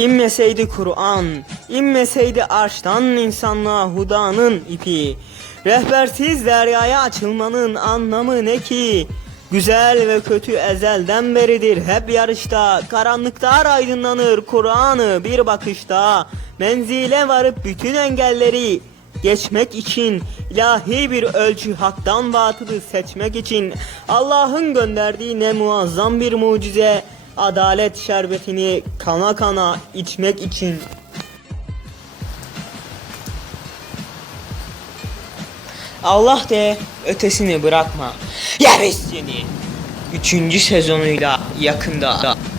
İnmeseydi Kur'an, inmeseydi arştan insanlığa hudanın ipi. Rehbersiz deryaya açılmanın anlamı ne ki? Güzel ve kötü ezelden beridir hep yarışta Karanlıklar aydınlanır Kur'an'ı bir bakışta Menzile varıp bütün engelleri geçmek için ilahi bir ölçü haktan batılı seçmek için Allah'ın gönderdiği ne muazzam bir mucize adalet şerbetini kana kana içmek için Allah de ötesini bırakma. Yeriz seni. Üçüncü sezonuyla yakında.